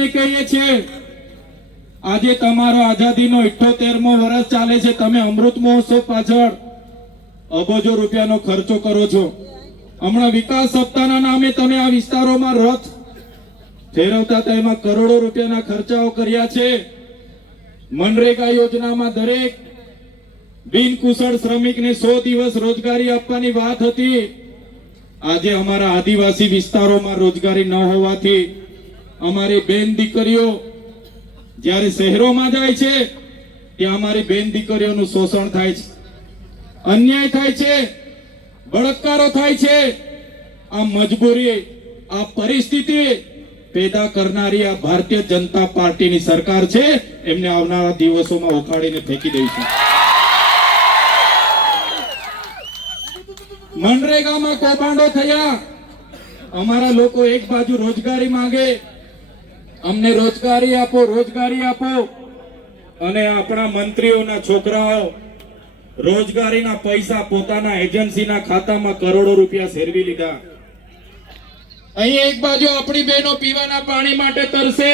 વિકાસ કહીએ છીએ, આજે તમારો આઝાદીનો ઇઠ્ઠોતેરમો વર્ષ ચાલે છે. તમે અમૃત મહોત્સવ પાછળ અબજો રૂપિયાનો ખર્ચો કરો છો. હમણાં વિકાસ સપ્તાહના નામે તમે આ વિસ્તારોમાં રથ ફેરવતા તેમાં કરોડો રૂપિયાના ખર્ચાઓ કર્યા છે. મનરેગા યોજનામાં દરેક બિનકુશળ શ્રમિકને સો દિવસ રોજગારી આપવાની વાત હતી. આજે અમારા આદિવાસી વિસ્તારોમાં રોજગારી ન હોવાથી અમારી બેન દીકરીઓ જ્યારે શહેરોમાં જાય છે, ત્યાં અમારી બેન દીકરીઓનું શોષણ થાય છે. અન્યાય થાય છે, બળાત્કારો થાય છે. આ મજબૂરી આ પરિસ્થિતિ પેદા કરનારી આ ભારતીય જનતા પાર્ટીની સરકાર છે, એમને આવનારા દિવસોમાં ઉખાડીને ફેંકી દઈશું. મનરેગામાં કૌભાંડો થયા. અમારા લોકો એક બાજુ રોજગારી માંગે અમને રોજગારી આપો રોજગારી આપો. અને આપણા મંત્રીઓના છોકરાઓ રોજગારીના પૈસા પોતાના એજન્સીના ખાતામાં કરોડો રૂપિયા શેરવી લીધા. અહીં એક બાજુ આપણી બહેનો પીવાના પાણી માટે તરસે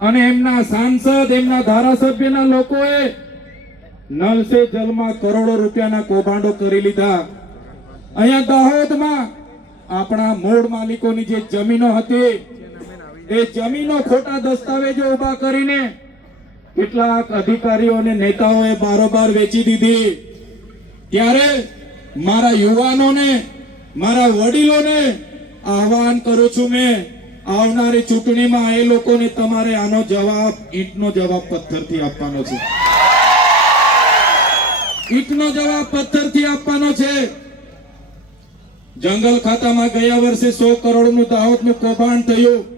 અને એમના સાંસદ, એમના ધારાસભ્યના લોકોએ નલ સે જલમાં કરોડો રૂપિયાના કૌભાંડો કરી લીધા. અહીંયા દાહોદમાં આપણા મૂળ માલિકોની જે જમીનો હતી એ જમીનો ખોટા દસ્તાવેજો ઊભા કરીને કેટલાક અધિકારીઓ અને નેતાઓએ બારોબાર વેચી દીધી. ત્યારે મારા યુવાનોને, મારા વડીલોને આહવાન કરું છું મેં આવનારી ચૂંટણીમાં એ લોકોને તમારે આનો જવાબ, ઈંટનો જવાબ પથ્થરથી આપવાનો છે. ઈંટનો જવાબ પથ્થરથી આપવાનો છે. જંગલ ખાતામાં ગયા વર્ષે સો કરોડનું દાહોદનું કૌભાંડ થયું.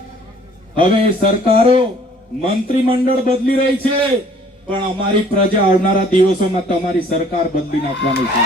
હવે સરકારો મંત્રીમંડળ બદલી રહી છે, પણ અમારી પ્રજા આવનારા દિવસોમાં તમારી સરકાર બદલી નાખવાની છે.